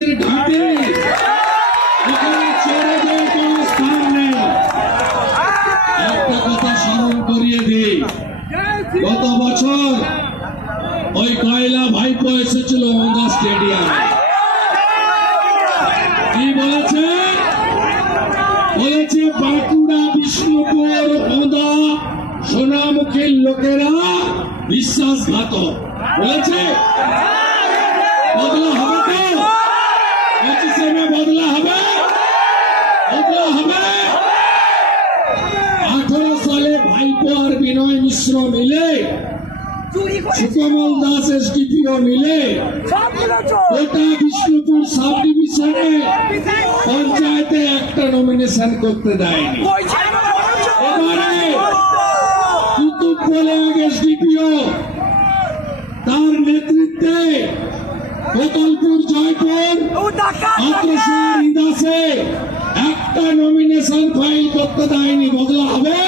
ঘাটে এখানে চোরেদের কোনো স্থান নেই একটা কথা স্মরণ করিয়ে দিই গত বছর ওই কয়লা ভাইপো এসেছিল ওঙ্গা স্টেডিয়ামে। কি বলেছে? বলেছে বাঁকুড়া বিষ্ণুপুর ওদা সোনামুখীর লোকেরা বিশ্বাসঘাতক। বলেছে? হবে তো পঁচিশে মে বদলা হবে বদলা হবে আঠারো সালে ভাইপো আর বিনয় মিশ্র মিলে সুকমল দাস এসডিপিও মিলে গোটা বিষ্ণুপুর সাব ডিভিশনে পঞ্চায়েতে একটা নমিনেশন করতে দেয়নি। এবারে কুতুব বলে এসডিপিও তার নেতৃত্বে গোপালপুর জয়পুর ডাকাত ইদাসে একটা নমিনেশন ফাইল করতে দেয়নি। বদলা হবে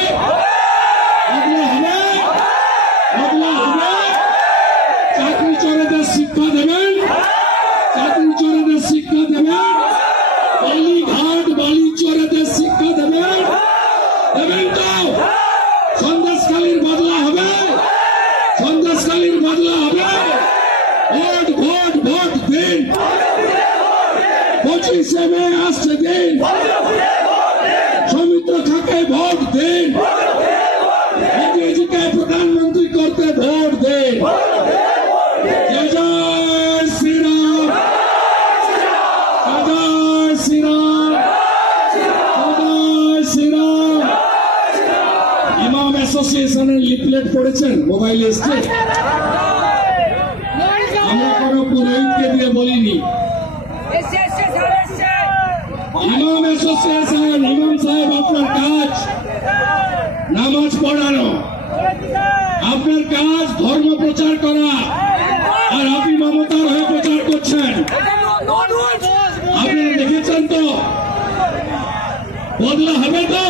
বদলা হবে বদলা হবে চাকরি শিক্ষা দেবেন। চাকরি চোরেদের শিক্ষা দেবেন। বালিঘাট বালি চোরেদের শিক্ষা দেবেন। দেবেন তো? সন্দেশখালীর বদলা হবে। সন্দেশখালীর বদলা হবে। ভোট ভোট ভোট দিন। পঁচিশে মে আসছে দিন। সৌমিত্র খাকে ভোট দিন। প্রধানমন্ত্রী করতে ভোট। অ্যাসোসিয়েশনের লিফলেট পড়েছেন মোবাইলে এসছে। আমরা কোনো পুরোহিতকে দিয়ে বলিনি। ইমাম অ্যাসোসিয়েশন ইমাম সাহেব, আপনার কাজ নামাজ পড়ানো। আপনার কাজ ধর্ম প্রচার করা। আর আপনি মমতার হয়ে প্রচার করছেন। আপনারা দেখেছেন তো? বদলা হবে তো?